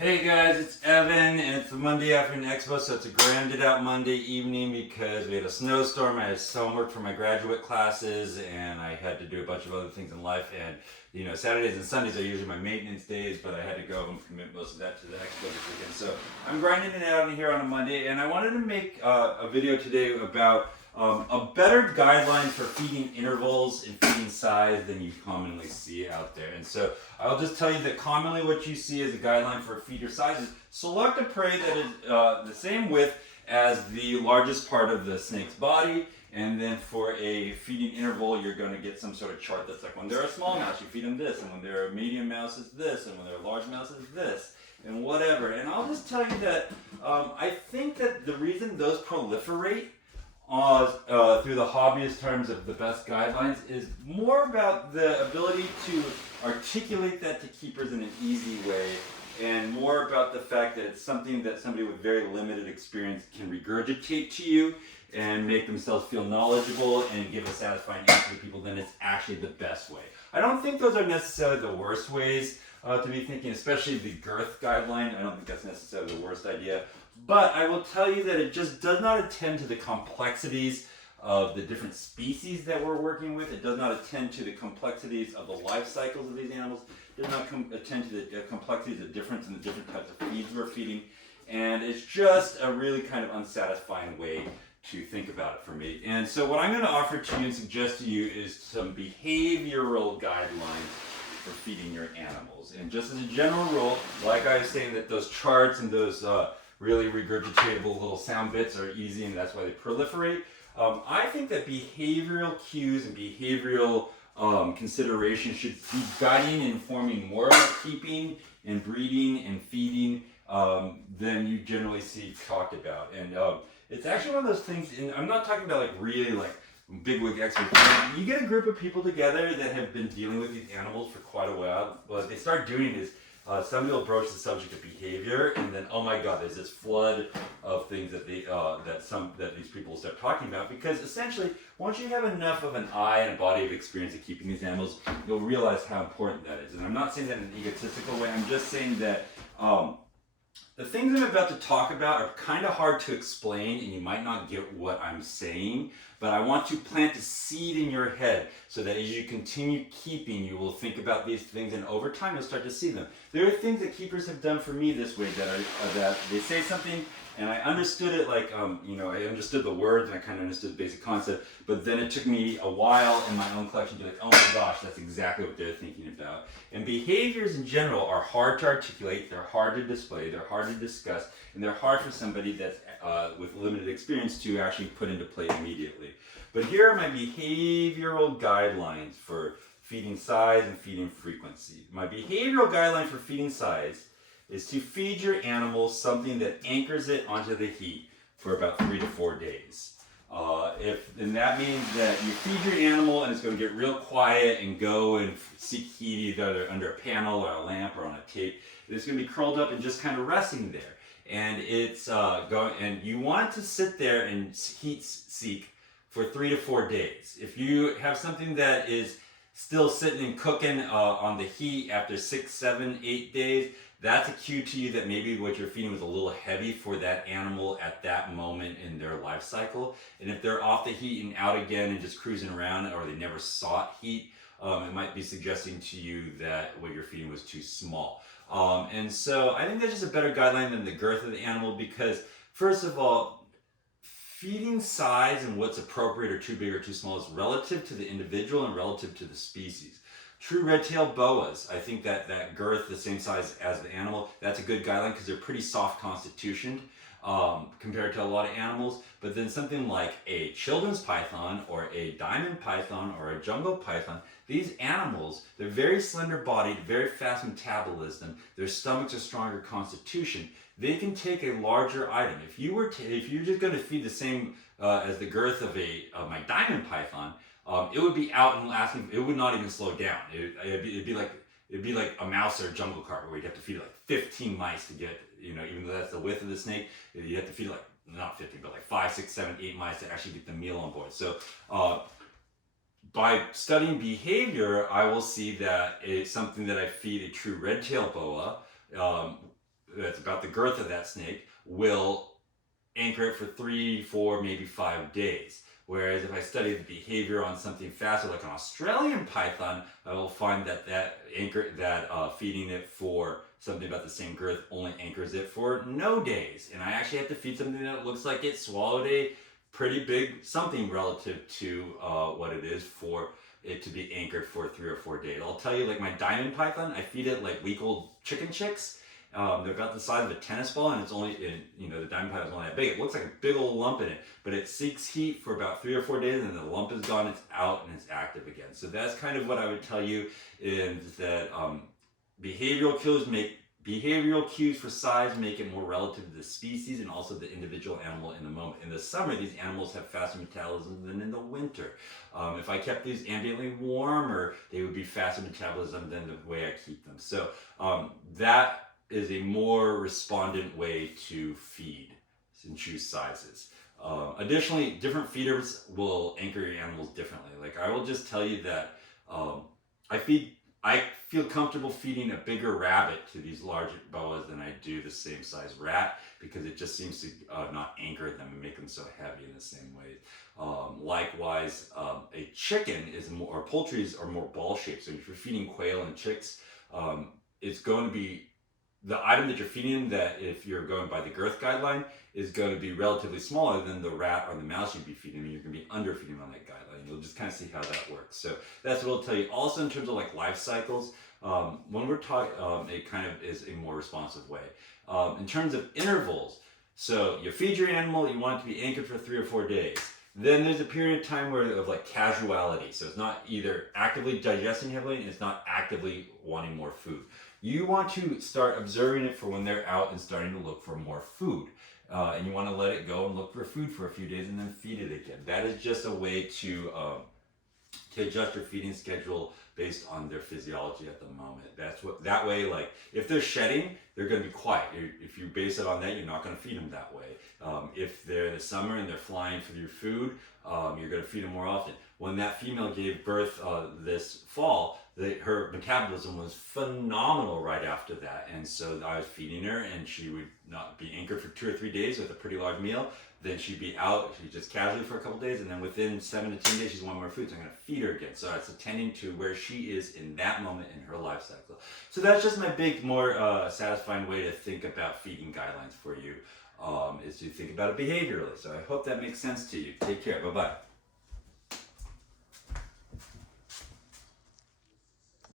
Hey guys, it's Evan, and it's the Monday after an expo, so it's a granded out Monday evening because we had a snowstorm. I had some homework for my graduate classes, and I had to do a bunch of other things in life. And Saturdays and Sundays are usually my maintenance days, but I had to go and commit most of that to the expo this weekend. So I'm grinding it out in here on a Monday, and I wanted to make a video today about a better guideline for feeding intervals and feeding size than you commonly see out there. And so I'll just tell you that commonly what you see as a guideline for feeder size is select a prey that is the same width as the largest part of the snake's body. And then for a feeding interval, you're going to get some sort of chart that's like when they're a small mouse, you feed them this, and when they're a medium mouse, it's this, and when they're a large mouse, it's this, and whatever. And I'll just tell you that I think that the reason those proliferate through the hobbyist terms of the best guidelines is more about the ability to articulate that to keepers in an easy way, and more about the fact that it's something that somebody with very limited experience can regurgitate to you and make themselves feel knowledgeable and give a satisfying answer to people. Then it's actually the best way. I don't think those are necessarily the worst ways to be thinking, especially the girth guideline. I don't think that's necessarily the worst idea. But I will tell you that it just does not attend to the complexities of the different species that we're working with. It does not attend to the complexities of the life cycles of these animals. It does not attend to the complexities of difference in the different types of feeds we're feeding. And it's just a really kind of unsatisfying way to think about it for me. And so what I'm going to offer to you and suggest to you is some behavioral guidelines for feeding your animals. And just as a general rule, like I was saying, that those charts and those really regurgitatable little sound bits are easy, and that's why they proliferate. I think that behavioral cues and behavioral considerations should be guiding and informing more about keeping and breeding and feeding than you generally see talked about. And it's actually one of those things, and I'm not talking about like really like bigwig experts. You get a group of people together that have been dealing with these animals for quite a while. What they start doing is somebody will broach the subject of behavior, and then oh my God, there's this flood of things that these people start talking about. Because essentially, once you have enough of an eye and a body of experience of keeping these animals, you'll realize how important that is. And I'm not saying that in an egotistical way. I'm just saying that the things I'm about to talk about are kind of hard to explain, and you might not get what I'm saying, but I want to plant a seed in your head so that as you continue keeping, you will think about these things, and over time you'll start to see them. There are things that keepers have done for me this way that they say something, and I understood it like, I understood the words and I kind of understood the basic concept, but then it took me a while in my own collection to be like, oh my gosh, that's exactly what they're thinking about. And behaviors in general are hard to articulate, they're hard to display, they're hard to discuss, and they're hard for somebody that's with limited experience to actually put into play immediately. But here are my behavioral guidelines for feeding size and feeding frequency. My behavioral guideline for feeding size is to feed your animal something that anchors it onto the heat for about 3 to 4 days. And that means that you feed your animal and it's going to get real quiet and go and seek heat either under a panel or a lamp or on a tape. It's going to be curled up and just kind of resting there. And it's and you want to sit there and heat seek for 3 to 4 days. If you have something that is still sitting and cooking on the heat after 6, 7, 8 days, that's a cue to you that maybe what you're feeding was a little heavy for that animal at that moment in their life cycle. And if they're off the heat and out again and just cruising around, or they never sought heat, it might be suggesting to you that what you're feeding was too small. And so I think that's just a better guideline than the girth of the animal, because first of all, feeding size and what's appropriate or too big or too small is relative to the individual and relative to the species. True red-tailed boas, I think that girth, the same size as the animal, that's a good guideline because they're pretty soft constitutioned compared to a lot of animals. But then something like a children's python or a diamond python or a jungle python, these animals, they're very slender bodied, very fast metabolism, their stomachs are stronger constitution. They can take a larger item. If you're just going to feed the same as the girth of my diamond python, it would be out and lasting. It would not even slow down. It'd be like a mouse or a jungle cart where you'd have to feed like 15 mice to get, even though that's the width of the snake, you have to feed like not 50, but like 5, 6, 7, 8 mice to actually get the meal on board. So by studying behavior, I will see that it's something that I feed a true red-tailed boa that's about the girth of that snake will anchor it for 3, 4, maybe 5 days. Whereas if I study the behavior on something faster, like an Australian python, I will find that feeding it for something about the same girth only anchors it for no days. And I actually have to feed something that looks like it swallowed a pretty big something relative to what it is for it to be anchored for 3 or 4 days. I'll tell you, like my diamond python, I feed it like week-old chicken chicks. They're about the size of a tennis ball, and it's only, the diamond python is only that big. It looks like a big old lump in it, but it seeks heat for about 3 or 4 days, and then the lump is gone, it's out, and it's active again. So that's kind of what I would tell you, is that behavioral cues for size make it more relative to the species and also the individual animal in the moment. In the summer, these animals have faster metabolism than in the winter. If I kept these ambiently warmer, they would be faster metabolism than the way I keep them. So that is a more respondent way to feed and choose sizes. Additionally, different feeders will anchor your animals differently. Like I will just tell you that I feel comfortable feeding a bigger rabbit to these large boas than I do the same size rat, because it just seems to not anchor them and make them so heavy in the same way. Likewise, a chicken or poultry are more ball shaped. So if you're feeding quail and chicks, it's going to be the item that you're feeding, that if you're going by the girth guideline, is going to be relatively smaller than the rat or the mouse you'd be feeding, and you're going to be underfeeding on that guideline. You'll just kind of see how that works. So that's what I'll tell you. Also, in terms of like life cycles, when we're talking, it kind of is a more responsive way. In terms of intervals, so you feed your animal, you want it to be anchored for 3 or 4 days. Then there's a period of time of like casuality. So it's not either actively digesting heavily and it's not actively wanting more food. You want to start observing it for when they're out and starting to look for more food. And you want to let it go and look for food for a few days and then feed it again. That is just a way to adjust your feeding schedule based on their physiology at the moment. That way, like if they're shedding, they're going to be quiet. If you base it on that, you're not going to feed them that way. If they're in the summer and they're flying for your food, you're going to feed them more often. When that female gave birth this fall, her metabolism was phenomenal right after that, and so I was feeding her, and she would not be anchored for 2 or 3 days with a pretty large meal. Then she'd be out, she'd just casually for a couple days, and then within 7 to 10 days she's wanting more food, so I'm going to feed her again. So it's attending to where she is in that moment in her life cycle. So that's just my big, more satisfying way to think about feeding guidelines for you, is to think about it behaviorally. So I hope that makes sense to you. Take care. Bye-bye.